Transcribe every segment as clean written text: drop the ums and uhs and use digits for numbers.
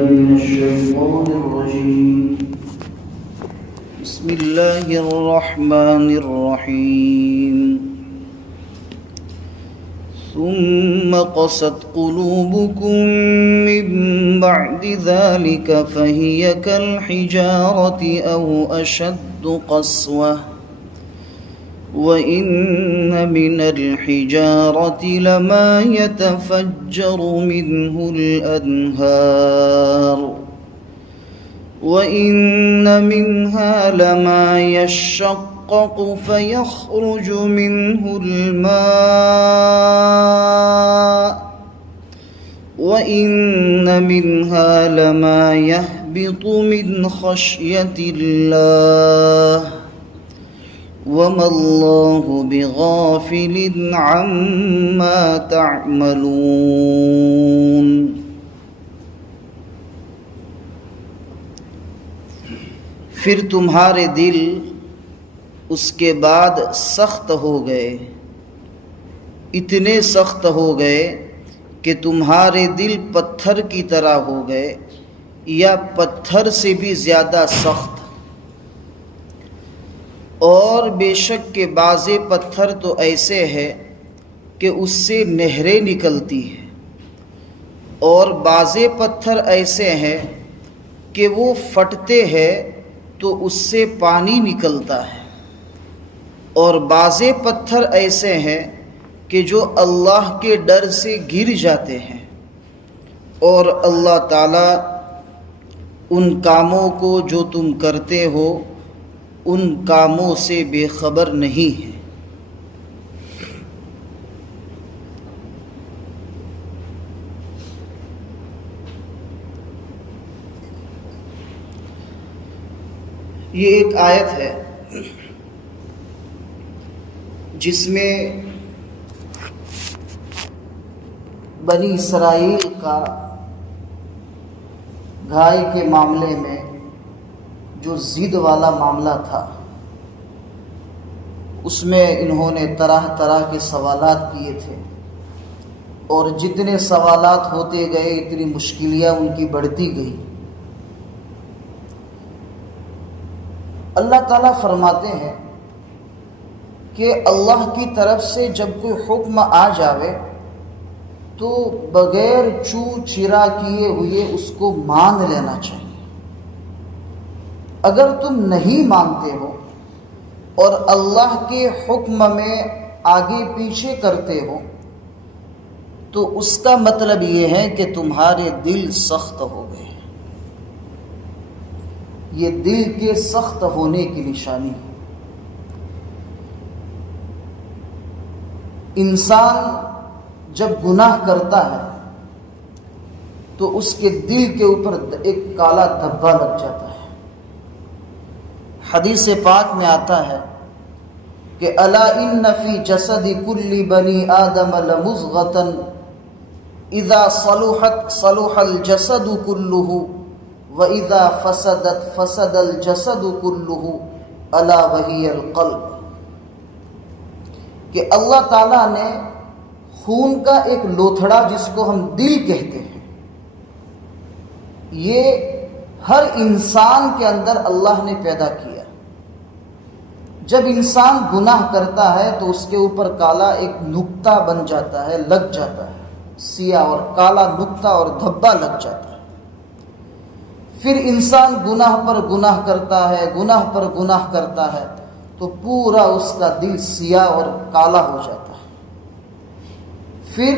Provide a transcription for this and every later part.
من الشيطان الرجيم بسم الله الرحمن الرحيم ثم قست قلوبكم من بعد ذلك فهي كالحجارة أو أشد قسوة وإن من الحجارة لما يتفجر منه الأنهار وإن منها لما يشقق فيخرج منه الماء وإن منها لما يهبط من خشية الله وما الله بغافل عما تعملون۔ پھر تمہارے دل اس کے بعد سخت ہو گئے، اتنے سخت ہو گئے کہ تمہارے دل پتھر کی طرح ہو گئے یا پتھر سے بھی زیادہ سخت۔ اور بے شک کہ بعض پتھر تو ایسے ہے کہ اس سے نہریں نکلتی ہیں، اور بعض پتھر ایسے ہیں کہ وہ پھٹتے ہیں تو اس سے پانی نکلتا ہے، اور بعض پتھر ایسے ہیں کہ جو اللہ کے ڈر سے گر جاتے ہیں، اور اللہ تعالیٰ ان کاموں کو جو تم کرتے ہو ان کاموں سے بے خبر نہیں ہے۔ یہ ایک آیت ہے جس میں بنی اسرائیل کا گائے کے معاملے میں جو ضد والا معاملہ تھا، اس میں انہوں نے طرح طرح کے سوالات کیے تھے، اور جتنے سوالات ہوتے گئے اتنی مشکلیاں ان کی بڑھتی گئی۔ اللہ تعالیٰ فرماتے ہیں کہ اللہ کی طرف سے جب کوئی حکم آ جاوے تو بغیر چو چرا کیے ہوئے اس کو مان لینا چاہیے۔ اگر تم نہیں مانتے ہو اور اللہ کے حکم میں آگے پیچھے کرتے ہو تو اس کا مطلب یہ ہے کہ تمہارے دل سخت ہو گئے۔ یہ دل کے سخت ہونے کی نشانی ہے۔ انسان جب گناہ کرتا ہے تو اس کے دل کے اوپر ایک کالا دھبا لگ جاتا ہے۔ حدیث پاک میں آتا ہے کہ الا ان فی جسد کل بنی آدم لمضغۃ اذا صلحت صلح الجسد كله واذا فسدت فسد الجسد كله الا وهي القلب، کہ اللہ تعالیٰ نے خون کا ایک لوتھڑا جس کو ہم دل کہتے ہیں، یہ ہر انسان کے اندر اللہ نے پیدا کیا۔ جب انسان گناہ کرتا ہے تو اس کے اوپر کالا ایک نقطہ بن جاتا ہے، لگ جاتا ہے، سیاہ اور کالا نقطہ اور دھبا لگ جاتا ہے۔ پھر انسان گناہ پر گناہ کرتا ہے، گناہ پر گناہ کرتا ہے تو پورا اس کا دل سیاہ اور کالا ہو جاتا ہے۔ پھر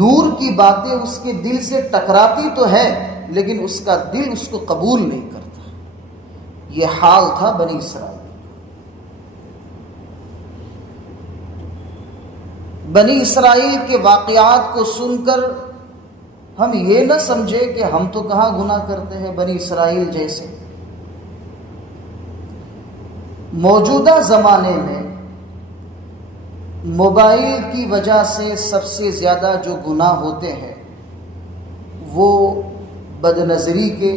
نور کی باتیں اس کے دل سے ٹکراتی تو ہے لیکن اس کا دل اس کو قبول نہیں کرتا۔ یہ حال تھا بنی اسرائیل۔ بنی اسرائیل کے واقعات کو سن کر ہم یہ نہ سمجھے کہ ہم تو کہاں گناہ کرتے ہیں بنی اسرائیل جیسے۔ موجودہ زمانے میں موبائل کی وجہ سے سب سے زیادہ جو گناہ ہوتے ہیں وہ بد نظری کے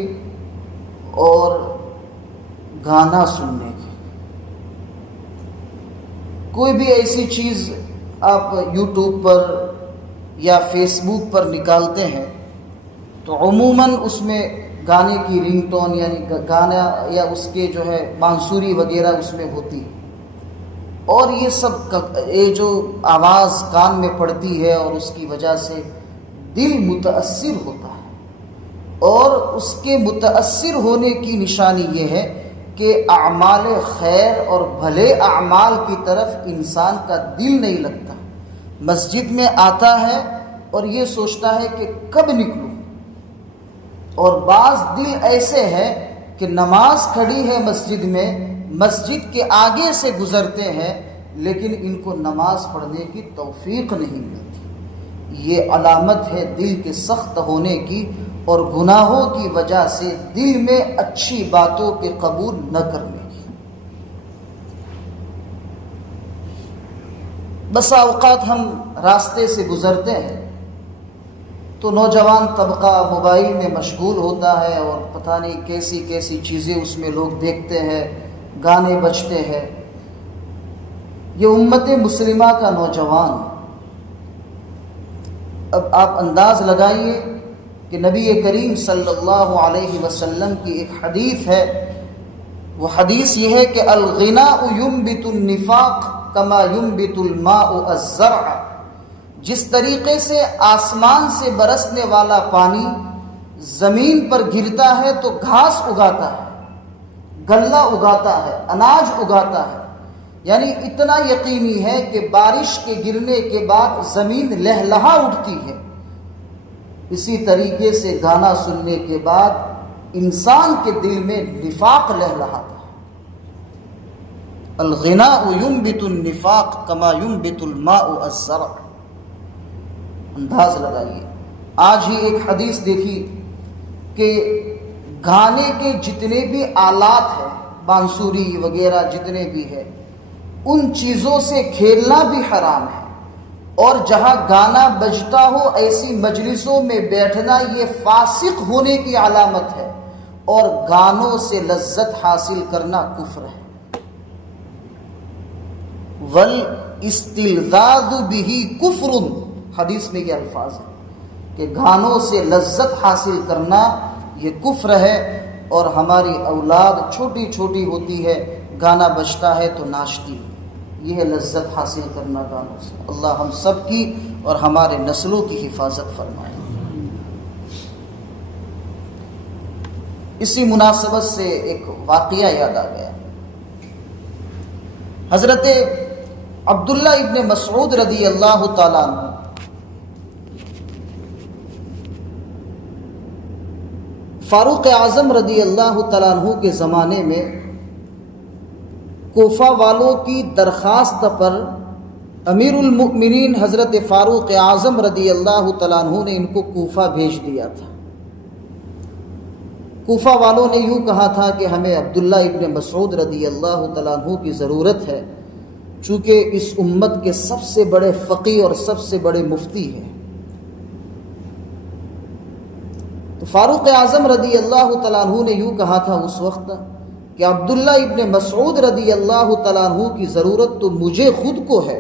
اور گانا سننے کے۔ کوئی بھی ایسی چیز آپ یوٹیوب پر یا فیس بک پر نکالتے ہیں تو عموماً اس میں گانے کی رنگ ٹون یعنی گانا یا اس کے جو ہے بانسری وغیرہ اس میں ہوتی ہے، اور یہ سب یہ جو آواز کان میں پڑتی ہے اور اس کی وجہ سے دل متاثر ہوتا ہے، اور اس کے متاثر ہونے کی نشانی یہ ہے کہ اعمال خیر اور بھلے اعمال کی طرف انسان کا دل نہیں لگتا، مسجد میں آتا ہے اور یہ سوچتا ہے کہ کب نکلوں، اور بعض دل ایسے ہیں کہ نماز کھڑی ہے مسجد میں، مسجد کے آگے سے گزرتے ہیں لیکن ان کو نماز پڑھنے کی توفیق نہیں ملتی۔ یہ علامت ہے دل کے سخت ہونے کی اور گناہوں کی وجہ سے دل میں اچھی باتوں کے قبول نہ کرنے کی۔ بسا اوقات ہم راستے سے گزرتے ہیں تو نوجوان طبقہ موبائل میں مشغول ہوتا ہے اور پتہ نہیں کیسی کیسی چیزیں اس میں لوگ دیکھتے ہیں، گانے بجتے ہیں۔ یہ امت مسلمہ کا نوجوان، اب آپ انداز لگائیے کہ نبی کریم صلی اللہ علیہ وسلم کی ایک حدیث ہے، وہ حدیث یہ ہے کہ الغناء ينبت النفاق کما ينبت الماء الزرع، جس طریقے سے آسمان سے برسنے والا پانی زمین پر گرتا ہے تو گھاس اگاتا ہے، غلہ اگاتا ہے، اناج اگاتا ہے، یعنی اتنا یقینی ہے کہ بارش کے گرنے کے بعد زمین لہلہا اٹھتی ہے، اسی طریقے سے گانا سننے کے بعد انسان کے دل میں نفاق لہلہاتا ہے۔ الغناء ينبت النفاق کما ينبت الماء الزرع۔ انداز لگائیے، آج ہی ایک حدیث دیکھی کہ گانے کے جتنے بھی آلات ہیں، بانسری وغیرہ جتنے بھی ہیں، ان چیزوں سے کھیلنا بھی حرام ہے، اور جہاں گانا بجتا ہو ایسی مجلسوں میں بیٹھنا یہ فاسق ہونے کی علامت ہے، اور گانوں سے لذت حاصل کرنا کفر ہے۔ وَالْإِسْتِلْذَاذُ بِهِ كُفْرٌ، حدیث میں یہ الفاظ ہے کہ گانوں سے لذت حاصل کرنا یہ کفر ہے، اور ہماری اولاد چھوٹی چھوٹی ہوتی ہے، گانا بجتا ہے تو ناچتی ہے، یہ ہے لذت حاصل کرنا گانوں سے۔ اللہ ہم سب کی اور ہمارے نسلوں کی حفاظت فرمائے۔ اسی مناسبت سے ایک واقعہ یاد آ گیا، حضرت عبداللہ ابن مسعود رضی اللہ تعالیٰ عنہ فاروق اعظم رضی اللہ تعالیٰ عنہ کے زمانے میں کوفہ والوں کی درخواست پر امیر المؤمنین حضرت فاروق اعظم رضی اللہ تعالیٰ عنہ نے ان کو کوفہ بھیج دیا تھا۔ کوفہ والوں نے یوں کہا تھا کہ ہمیں عبداللہ ابن مسعود رضی اللہ تعالیٰ عنہ کی ضرورت ہے، چونکہ اس امت کے سب سے بڑے فقیہ اور سب سے بڑے مفتی ہیں۔ تو فاروق اعظم رضی اللہ تعالیٰ عنہ نے یوں کہا تھا اس وقت کہ عبداللہ ابن مسعود رضی اللہ تعالیٰ عنہ کی ضرورت تو مجھے خود کو ہے،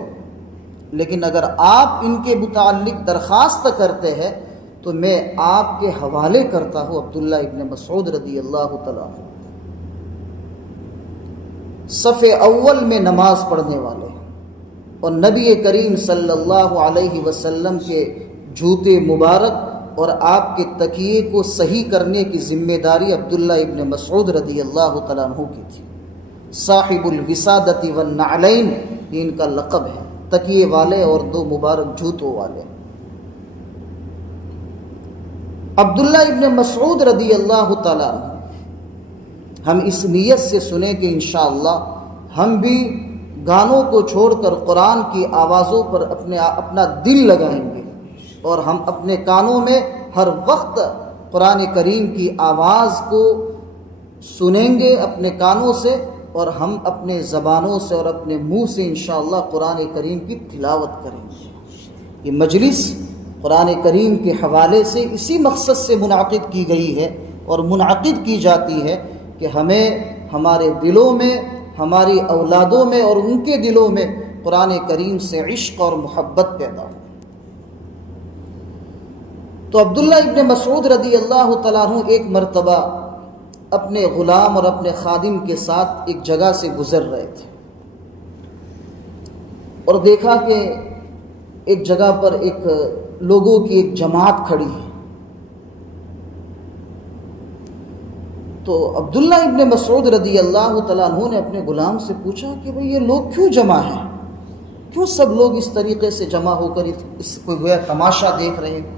لیکن اگر آپ ان کے متعلق درخواست کرتے ہیں تو میں آپ کے حوالے کرتا ہوں عبداللہ ابن مسعود رضی اللہ تعالیٰ عنہ۔ صف اول میں نماز پڑھنے والے اور نبی کریم صلی اللہ علیہ وسلم کے جوتے مبارک اور آپ کے تکیے کو صحیح کرنے کی ذمہ داری عبداللہ ابن مسعود رضی اللہ تعالیٰ عنہ کی تھی۔ صاحب الوسادۃ والنعلین یہ ان کا لقب ہے، تکیے والے اور دو مبارک جوتوں والے۔ عبداللہ ابن مسعود رضی اللہ تعالیٰ عنہ، ہم اس نیت سے سنیں کہ انشاءاللہ ہم بھی گانوں کو چھوڑ کر قرآن کی آوازوں پر اپنا دل لگائیں گے، اور ہم اپنے کانوں میں ہر وقت قرآن کریم کی آواز کو سنیں گے اپنے کانوں سے، اور ہم اپنے زبانوں سے اور اپنے منہ سے انشاءاللہ قرآن کریم کی تلاوت کریں گے۔ یہ مجلس قرآن کریم کے حوالے سے اسی مقصد سے منعقد کی گئی ہے اور منعقد کی جاتی ہے کہ ہمیں ہمارے دلوں میں، ہماری اولادوں میں اور ان کے دلوں میں قرآن کریم سے عشق اور محبت پیدا ہو۔ تو عبداللہ ابن مسعود رضی اللہ تعالیٰ عنہ ایک مرتبہ اپنے غلام اور اپنے خادم کے ساتھ ایک جگہ سے گزر رہے تھے اور دیکھا کہ ایک جگہ پر ایک لوگوں کی ایک جماعت کھڑی ہے. تو عبداللہ ابن مسعود رضی اللہ تعالیٰ عنہ نے اپنے غلام سے پوچھا کہ بھئی یہ لوگ کیوں جمع ہیں؟ کیوں سب لوگ اس طریقے سے جمع ہو کر اس کو گویا تماشا دیکھ رہے ہیں؟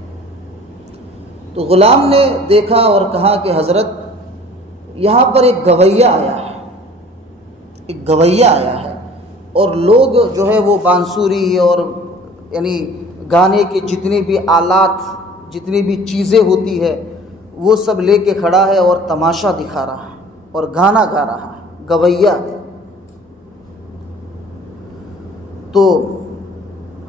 تو غلام نے دیکھا اور کہا کہ حضرت یہاں پر ایک گویا آیا ہے، ایک گویا آیا ہے، اور لوگ جو ہے وہ بانسری اور یعنی گانے کے جتنے بھی آلات، جتنی بھی چیزیں ہوتی ہے وہ سب لے کے کھڑا ہے اور تماشا دکھا رہا ہے اور گانا گا رہا ہے، گویا ہے. تو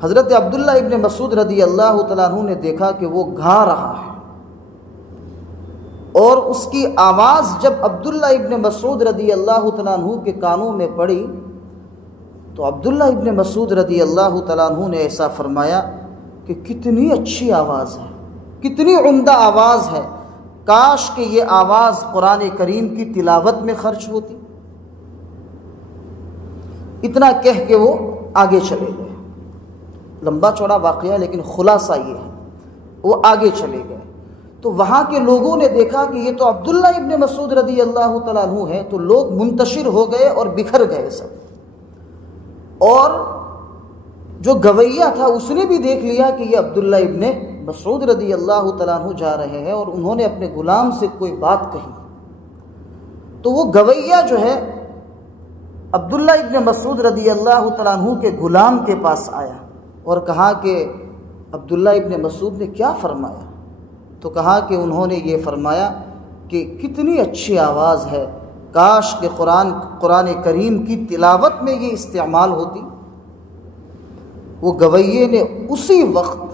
حضرت عبداللہ ابن مسعود رضی اللہ تعالیٰ عنہ نے دیکھا کہ وہ گا رہا ہے، اور اس کی آواز جب عبداللہ ابن مسعود رضی اللہ تعالیٰ عنہ کے کانوں میں پڑی تو عبداللہ ابن مسعود رضی اللہ تعالیٰ عنہ نے ایسا فرمایا کہ کتنی اچھی آواز ہے، کتنی عمدہ آواز ہے، کاش کہ یہ آواز قرآن کریم کی تلاوت میں خرچ ہوتی. اتنا کہہ کے وہ آگے چلے گئے. لمبا چوڑا واقعہ لیکن خلاصہ یہ ہے، وہ آگے چلے گئے. تو وہاں کے لوگوں نے دیکھا کہ یہ تو عبداللہ ابن مسعود رضی اللہ تعالیٰ عنہ ہے، تو لوگ منتشر ہو گئے اور بکھر گئے سب. اور جو گویا تھا اس نے بھی دیکھ لیا کہ یہ عبداللہ ابن مسعود رضی اللہ تعالیٰ عنہ جا رہے ہیں، اور انہوں نے اپنے غلام سے کوئی بات کہی. تو وہ گویا جو ہے عبداللہ ابن مسعود رضی اللہ تعالیٰ عنہ کے غلام کے پاس آیا اور کہا کہ عبداللہ ابن مسعود نے کیا فرمایا؟ تو کہا کہ انہوں نے یہ فرمایا کہ کتنی اچھی آواز ہے، کاش کہ قرآن کریم کی تلاوت میں یہ استعمال ہوتی. وہ گویے نے اسی وقت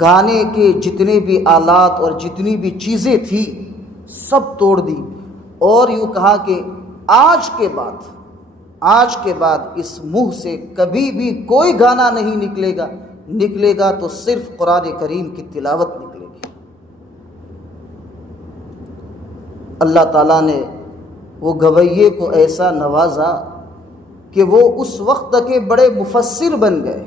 گانے کے جتنے بھی آلات اور جتنی بھی چیزیں تھیں سب توڑ دی، اور یوں کہا کہ آج کے بعد اس منہ سے کبھی بھی کوئی گانا نہیں نکلے گا تو صرف قرآن کریم کی تلاوت نکلے گی. اللہ تعالیٰ نے وہ گویے کو ایسا نوازا کہ وہ اس وقت کے بڑے مفسر بن گئے،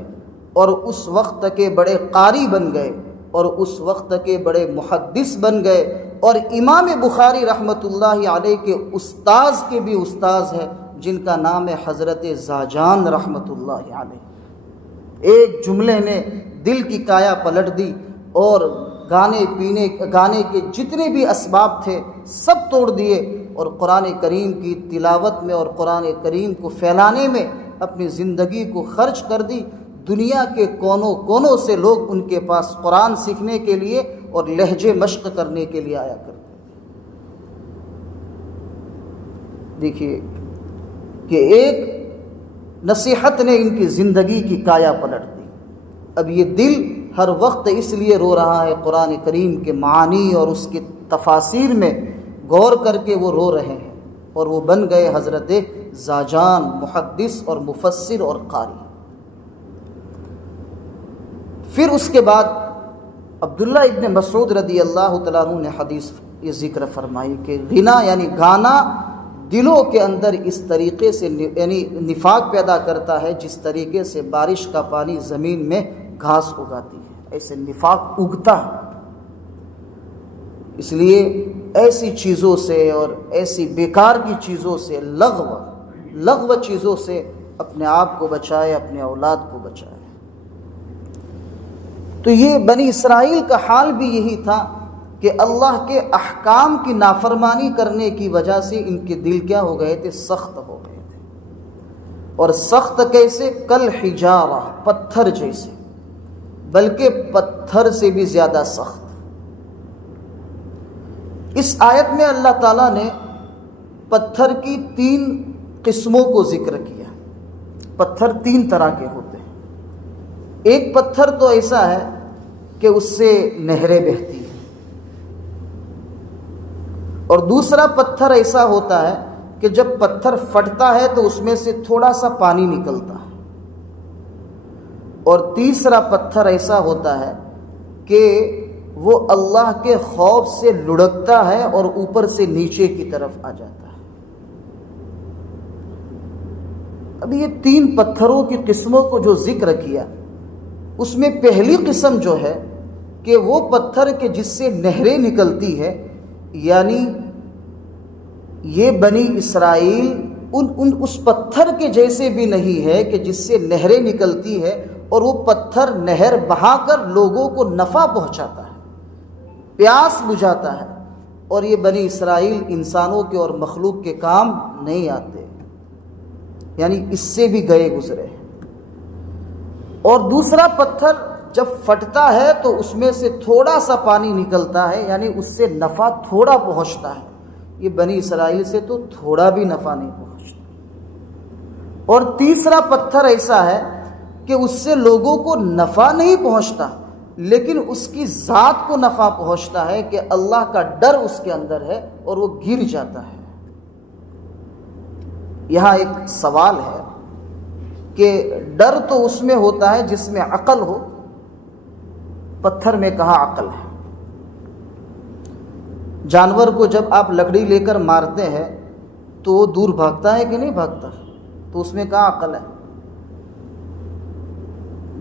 اور اس وقت کے بڑے قاری بن گئے، اور اس وقت کے بڑے محدث بن گئے، اور امام بخاری رحمۃ اللہ علیہ کے استاذ کے بھی استاذ ہیں جن کا نام ہے حضرت زاجان رحمۃ اللہ علیہ. ایک جملے نے دل کی کایا پلٹ دی، اور گانے کے جتنے بھی اسباب تھے سب توڑ دیے، اور قرآن کریم کی تلاوت میں اور قرآن کریم کو پھیلانے میں اپنی زندگی کو خرچ کر دی. دنیا کے کونوں سے لوگ ان کے پاس قرآن سیکھنے کے لیے اور لہجے مشق کرنے کے لیے آیا کرتے. دیکھیے کہ ایک نصیحت نے ان کی زندگی کی کایا پلٹ دی. اب یہ دل ہر وقت اس لیے رو رہا ہے، قرآن کریم کے معانی اور اس کے تفاسیر میں غور کر کے وہ رو رہے ہیں، اور وہ بن گئے حضرت زاجان، محدث اور مفسر اور قاری. پھر اس کے بعد عبداللہ ابن مسعود رضی اللہ تعالیٰ عنہ نے حدیث یہ ذکر فرمائی کہ غنا یعنی گانا دلوں کے اندر اس طریقے سے یعنی نفاق پیدا کرتا ہے جس طریقے سے بارش کا پانی زمین میں گھاس اگاتی ہے، ایسے نفاق اگتا ہے. اس لیے ایسی چیزوں سے اور ایسی بیکار کی چیزوں سے، لغو چیزوں سے اپنے آپ کو بچائے، اپنے اولاد کو بچائے. تو یہ بنی اسرائیل کا حال بھی یہی تھا کہ اللہ کے احکام کی نافرمانی کرنے کی وجہ سے ان کے دل کیا ہو گئے تھے؟ سخت ہو گئے تھے. اور سخت کیسے؟ کل حجارہ، پتھر جیسے، بلکہ پتھر سے بھی زیادہ سخت. اس آیت میں اللہ تعالیٰ نے پتھر کی 3 قسموں کو ذکر کیا. پتھر 3 طرح کے ہوتے ہیں. ایک پتھر تو ایسا ہے کہ اس سے نہریں بہتی ہیں، اور دوسرا پتھر ایسا ہوتا ہے کہ جب پتھر پھٹتا ہے تو اس میں سے تھوڑا سا پانی نکلتا ہے، اور تیسرا پتھر ایسا ہوتا ہے کہ وہ اللہ کے خوف سے لڑکتا ہے اور اوپر سے نیچے کی طرف آ جاتا ہے۔ اب یہ 3 پتھروں کی قسموں کو جو ذکر کیا، اس میں پہلی قسم جو ہے کہ وہ پتھر کہ جس سے نہریں نکلتی ہے، یعنی یہ بنی اسرائیل اس پتھر کے جیسے بھی نہیں ہے کہ جس سے نہریں نکلتی ہے اور وہ پتھر نہر بہا کر لوگوں کو نفع پہنچاتا ہے، پیاس بجھاتا ہے، اور یہ بنی اسرائیل انسانوں کے اور مخلوق کے کام نہیں آتے، یعنی اس سے بھی گئے گزرے۔ اور دوسرا پتھر جب پھٹتا ہے تو اس میں سے تھوڑا سا پانی نکلتا ہے، یعنی اس سے نفع تھوڑا پہنچتا ہے۔ یہ بنی اسرائیل سے تو تھوڑا بھی نفع نہیں پہنچتا۔ اور تیسرا پتھر ایسا ہے کہ اس سے لوگوں کو نفع نہیں پہنچتا، لیکن اس کی ذات کو نفع پہنچتا ہے کہ اللہ کا ڈر اس کے اندر ہے اور وہ گر جاتا ہے۔ یہاں ایک سوال ہے کہ ڈر تو اس میں ہوتا ہے جس میں عقل ہو، پتھر میں کہاں عقل ہے؟ جانور کو جب آپ لکڑی لے کر مارتے ہیں تو وہ دور بھاگتا ہے کہ نہیں بھاگتا؟ تو اس میں کہاں عقل ہے؟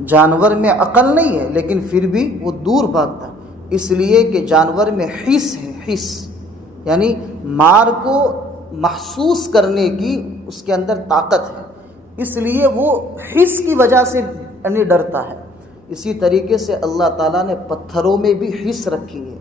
جانور میں عقل نہیں ہے، لیکن پھر بھی وہ دور بھاگتا ہے، اس لیے کہ جانور میں حس ہے، حس یعنی مار کو محسوس کرنے کی اس کے اندر طاقت ہے، اس لیے وہ حس کی وجہ سے یعنی ڈرتا ہے۔ اسی طریقے سے اللہ تعالیٰ نے پتھروں میں بھی حس رکھی ہے،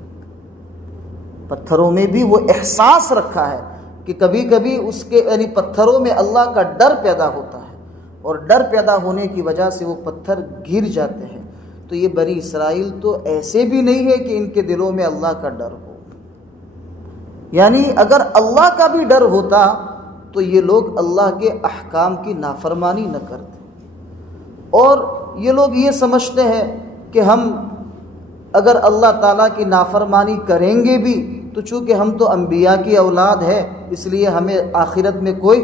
پتھروں میں بھی وہ احساس رکھا ہے کہ کبھی کبھی اس کے یعنی پتھروں میں اللہ کا ڈر پیدا ہوتا ہے، اور ڈر پیدا ہونے کی وجہ سے وہ پتھر گر جاتے ہیں۔ تو یہ بنی اسرائیل تو ایسے بھی نہیں ہے کہ ان کے دلوں میں اللہ کا ڈر ہو، یعنی اگر اللہ کا بھی ڈر ہوتا تو یہ لوگ اللہ کے احکام کی نافرمانی نہ کرتے۔ اور یہ لوگ یہ سمجھتے ہیں کہ ہم اگر اللہ تعالیٰ کی نافرمانی کریں گے بھی تو چونکہ ہم تو انبیاء کی اولاد ہے، اس لیے ہمیں آخرت میں کوئی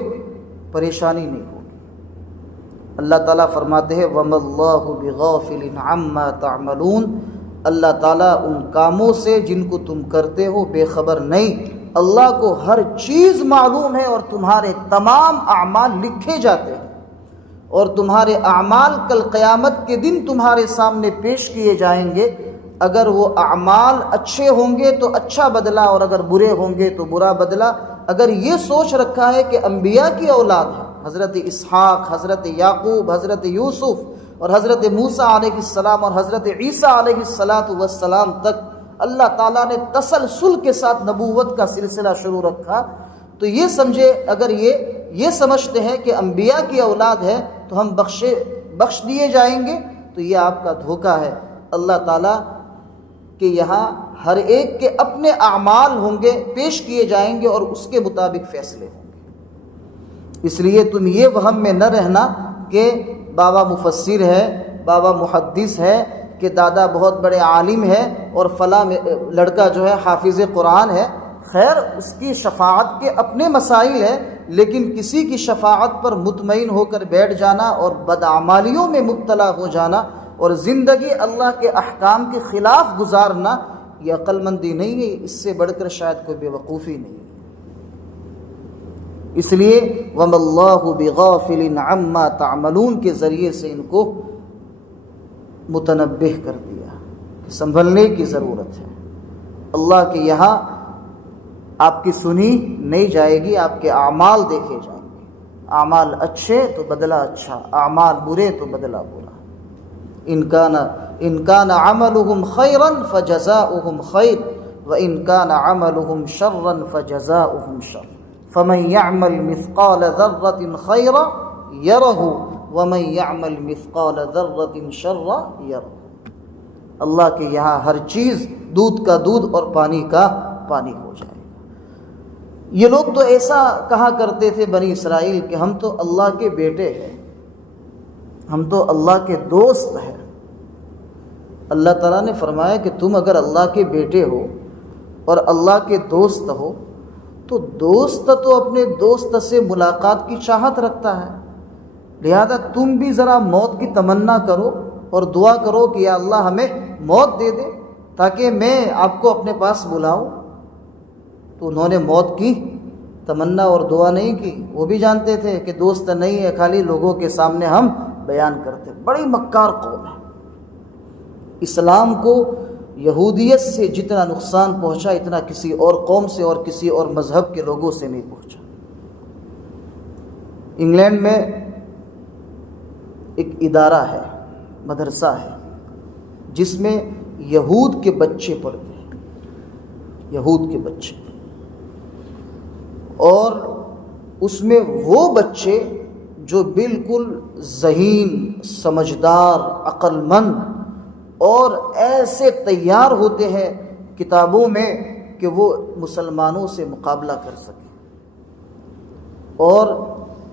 پریشانی نہیں ہوگی۔ اللہ تعالیٰ فرماتے ہیں وَمَا اللَّهُ بِغَافِلٍ عَمَّا تَعْمَلُونَ، اللہ تعالیٰ ان کاموں سے جن کو تم کرتے ہو بے خبر نہیں، اللہ کو ہر چیز معلوم ہے، اور تمہارے تمام اعمال لکھے جاتے ہیں، اور تمہارے اعمال کل قیامت کے دن تمہارے سامنے پیش کیے جائیں گے۔ اگر وہ اعمال اچھے ہوں گے تو اچھا بدلہ، اور اگر برے ہوں گے تو برا بدلہ۔ اگر یہ سوچ رکھا ہے کہ انبیاء کی اولاد ہے، حضرت اسحاق، حضرت یعقوب، حضرت یوسف اور حضرت موسیٰ علیہ السلام اور حضرت عیسیٰ علیہ السلام تک اللہ تعالیٰ نے تسلسل کے ساتھ نبوت کا سلسلہ شروع رکھا، تو یہ سمجھے اگر یہ سمجھتے ہیں کہ انبیاء کی اولاد ہے تو ہم بخش دیے جائیں گے، تو یہ آپ کا دھوکہ ہے۔ اللہ تعالیٰ کہ یہاں ہر ایک کے اپنے اعمال ہوں گے، پیش کیے جائیں گے، اور اس کے مطابق فیصلے ہوں گے۔ اس لیے تم یہ وہم میں نہ رہنا کہ بابا مفسر ہے، بابا محدث ہے، کہ دادا بہت بڑے عالم ہے، اور فلاں لڑکا جو ہے حافظ قرآن ہے۔ خیر، اس کی شفاعت کے اپنے مسائل ہے، لیکن کسی کی شفاعت پر مطمئن ہو کر بیٹھ جانا اور بدعمالیوں میں مبتلا ہو جانا اور زندگی اللہ کے احکام کے خلاف گزارنا، یہ عقل مندی نہیں ہے، اس سے بڑھ کر شاید کوئی بے وقوفی نہیں ہے۔ اس لیے وَمَا اللَّهُ بِغَافِلٍ عَمَّا تَعْمَلُونَ کے ذریعے سے ان کو متنبہ کر دیا کہ سنبھلنے کی ضرورت ہے۔ اللہ کے یہاں آپ کی سنی نہیں جائے گی، آپ کے اعمال دیکھے جائیں گے۔ اعمال اچھے تو بدلہ اچھا، اعمال برے تو بدلہ برا۔ ان کان عملهم خیرا فجزاؤهم خیر وان کان عملهم شرا فجزاؤهم شر فمن يعمل مثقال ذرة خیرا یرہ ومن يعمل مثقال ذرة شرا یرہ۔ اللہ کے یہاں ہر چیز دودھ کا دودھ اور پانی کا پانی ہو جائے گا۔ یہ لوگ تو ایسا کہا کرتے تھے بنی اسرائیل کہ ہم تو اللہ کے بیٹے ہیں، ہم تو اللہ کے دوست ہیں۔ اللہ تعالیٰ نے فرمایا کہ تم اگر اللہ کے بیٹے ہو اور اللہ کے دوست ہو تو دوست تو اپنے دوست سے ملاقات کی چاہت رکھتا ہے، لہذا تم بھی ذرا موت کی تمنا کرو اور دعا کرو کہ یا اللہ ہمیں موت دے دے تاکہ میں آپ کو اپنے پاس بلاؤں۔ تو انہوں نے موت کی تمنا اور دعا نہیں کی، وہ بھی جانتے تھے کہ دوست نہیں ہے، خالی لوگوں کے سامنے ہم بیان کرتے۔ بڑی مکار قوم ہے۔ اسلام کو یہودیت سے جتنا نقصان پہنچا اتنا کسی اور قوم سے اور کسی اور مذہب کے لوگوں سے نہیں پہنچا۔ انگلینڈ میں ایک ادارہ ہے، مدرسہ ہے، جس میں یہود کے بچے پڑھتے ہیں، یہود کے بچے، اور اس میں وہ بچے جو بالکل ذہین، سمجھدار، عقل مند اور ایسے تیار ہوتے ہیں کتابوں میں کہ وہ مسلمانوں سے مقابلہ کر سکیں۔ اور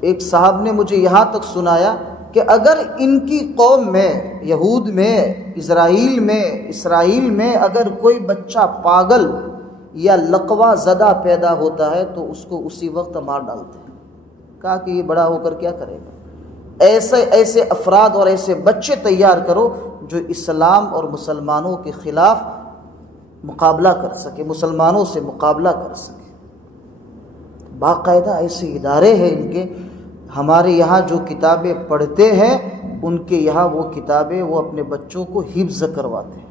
ایک صاحب نے مجھے یہاں تک سنایا کہ اگر ان کی قوم میں، یہود میں، اسرائیل میں اگر کوئی بچہ پاگل یا لقوہ زدہ پیدا ہوتا ہے تو اس کو اسی وقت مار ڈالتے ہیں۔ کہا کہ یہ بڑا ہو کر کیا کرے گا؟ ایسے افراد اور ایسے بچے تیار کرو جو اسلام اور مسلمانوں کے خلاف مقابلہ کر سکے، مسلمانوں سے مقابلہ کر سکے۔ باقاعدہ ایسے ادارے ہیں ان کے۔ ہمارے یہاں جو کتابیں پڑھتے ہیں ان کے یہاں وہ کتابیں وہ اپنے بچوں کو حفظ کرواتے ہیں۔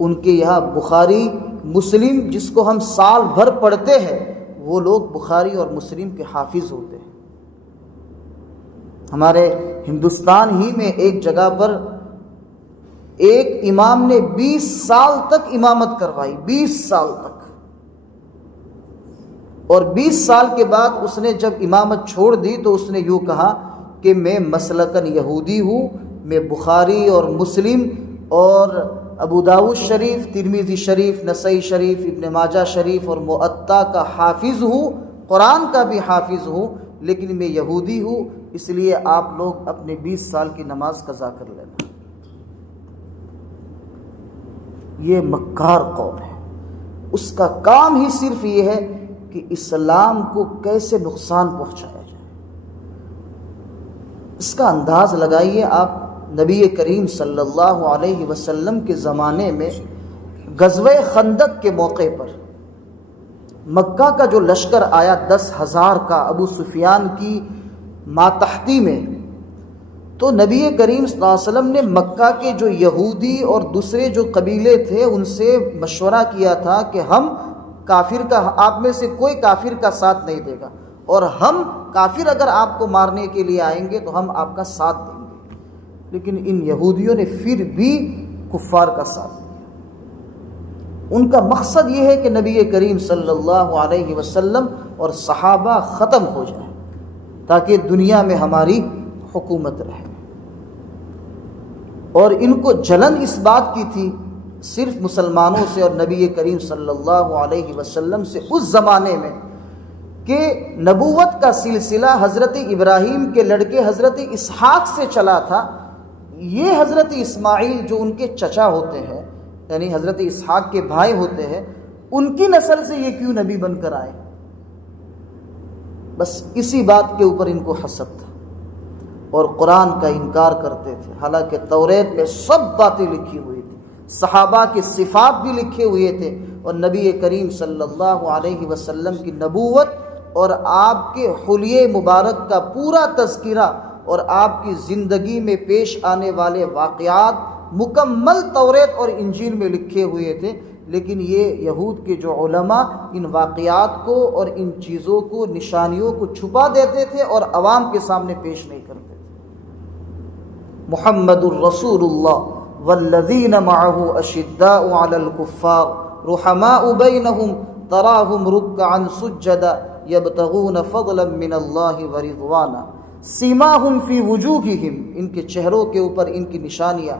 ان کے یہاں بخاری مسلم جس کو ہم سال بھر پڑھتے ہیں وہ لوگ بخاری اور مسلم کے حافظ ہوتے ہیں۔ ہمارے ہندوستان ہی میں ایک جگہ پر ایک امام نے 20 سال تک امامت کروائی، 20 سال تک، اور 20 سال کے بعد اس نے جب امامت چھوڑ دی تو اس نے یوں کہا کہ میں مسلکن یہودی ہوں، میں بخاری اور مسلم اور ابو داؤد شریف، ترمذی شریف، نسائی شریف، ابن ماجہ شریف اور موطا کا حافظ ہوں، قرآن کا بھی حافظ ہوں، لیکن میں یہودی ہوں، اس لیے آپ لوگ اپنے 20 سال کی نماز قضا کر لینا۔ یہ مکار قوم ہے، اس کا کام ہی صرف یہ ہے کہ اسلام کو کیسے نقصان پہنچایا جائے۔ اس کا انداز لگائیے آپ، نبی کریم صلی اللہ علیہ وسلم کے زمانے میں غزوہ خندق کے موقع پر مکہ کا جو لشکر آیا 10,000 کا ابو سفیان کی ماتحتی میں، تو نبی کریم صلی اللہ علیہ وسلم نے مکہ کے جو یہودی اور دوسرے جو قبیلے تھے ان سے مشورہ کیا تھا کہ ہم کافر کا، آپ میں سے کوئی کافر کا ساتھ نہیں دے گا، اور ہم کافر اگر آپ کو مارنے کے لیے آئیں گے تو ہم آپ کا ساتھ دیں گے۔ لیکن ان یہودیوں نے پھر بھی کفار کا ساتھ دیا۔ ان کا مقصد یہ ہے کہ نبی کریم صلی اللہ علیہ وسلم اور صحابہ ختم ہو جائیں تاکہ دنیا میں ہماری حکومت رہے۔ اور ان کو جلن اس بات کی تھی صرف مسلمانوں سے اور نبی کریم صلی اللہ علیہ وسلم سے اس زمانے میں کہ نبوت کا سلسلہ حضرت ابراہیم کے لڑکے حضرت اسحاق سے چلا تھا۔ یہ حضرت اسماعیل جو ان کے چچا ہوتے ہیں، یعنی حضرت اسحاق کے بھائی ہوتے ہیں، ان کی نسل سے یہ کیوں نبی بن کر آئے؟ بس اسی بات کے اوپر ان کو حسد تھا اور قرآن کا انکار کرتے تھے، حالانکہ توریت میں سب باتیں لکھی ہوئی تھی، صحابہ کے صفات بھی لکھے ہوئے تھے، اور نبی کریم صلی اللہ علیہ وسلم کی نبوت اور آپ کے حلیے مبارک کا پورا تذکرہ اور آپ کی زندگی میں پیش آنے والے واقعات مکمل توریت اور انجیل میں لکھے ہوئے تھے۔ لیکن یہ یہود کے جو علماء ان واقعات کو اور ان چیزوں کو، نشانیوں کو چھپا دیتے تھے اور عوام کے سامنے پیش نہیں کرتے تھے۔ محمد الرسول اللہ والذین معه اشداء علی الکفار رحماء بینہم تراہم رکعا سجدا یبتغون فضلا من اللہ ورضوانا سیماہم فی وجوہہم، ان کے چہروں کے اوپر ان کی نشانیاں،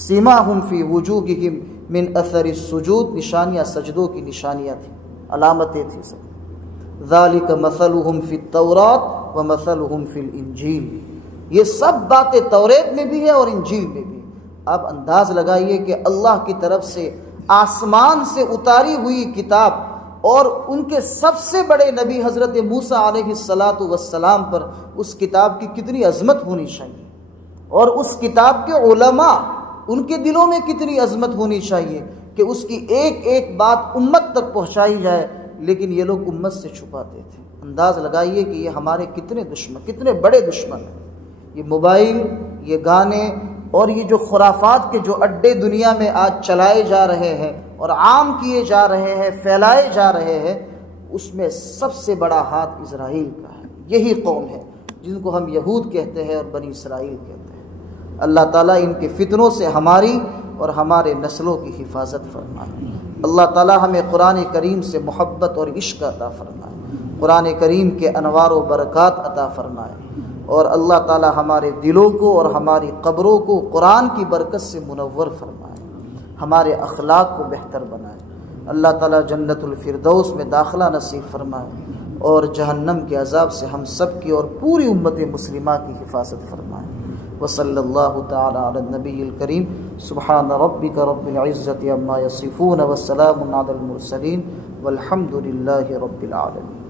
سیماہم فی وجوہہم من اثر السجود، نشانیاں سجدوں کی نشانیاں تھیں، علامتیں تھیں سب۔ ذالک مثلہم فی التوراۃ ومثلہم فی الانجیل، یہ سب باتیں توریت میں بھی ہے اور انجیل میں بھی۔ آپ انداز لگائیے کہ اللہ کی طرف سے آسمان سے اتاری ہوئی کتاب اور ان کے سب سے بڑے نبی حضرت موسیٰ علیہ السلام پر اس کتاب کی کتنی عظمت ہونی چاہیے، اور اس کتاب کے علماء ان کے دلوں میں کتنی عظمت ہونی چاہیے کہ اس کی ایک ایک بات امت تک پہنچائی جائے، لیکن یہ لوگ امت سے چھپاتے تھے۔ انداز لگائیے کہ یہ ہمارے کتنے دشمن، کتنے بڑے دشمن ہیں۔ یہ موبائل، یہ گانے اور یہ جو خرافات کے جو اڈے دنیا میں آج چلائے جا رہے ہیں اور عام کیے جا رہے ہیں، پھیلائے جا رہے ہیں، اس میں سب سے بڑا ہاتھ اسرائیل کا ہے۔ یہی قوم ہے جن کو ہم یہود کہتے ہیں اور بنی اسرائیل کہتے ہیں۔ اللہ تعالیٰ ان کے فتنوں سے ہماری اور ہمارے نسلوں کی حفاظت فرمائے۔ اللہ تعالیٰ ہمیں قرآن کریم سے محبت اور عشق عطا فرمائے، قرآن کریم کے انوار و برکات عطا فرمائے، اور اللہ تعالیٰ ہمارے دلوں کو اور ہماری قبروں کو قرآن کی برکت سے منور فرمائے، ہمارے اخلاق کو بہتر بنائے۔ اللہ تعالیٰ جنت الفردوس میں داخلہ نصیب فرمائے، اور جہنم کے عذاب سے ہم سب کی اور پوری امت مسلمہ کی حفاظت فرمائے۔ وصلی اللہ تعالی علی النبی الکریم۔ سبحان ربک رب العزۃ عما یصفون وسلام علی المرسلین والحمد للہ رب العالمین۔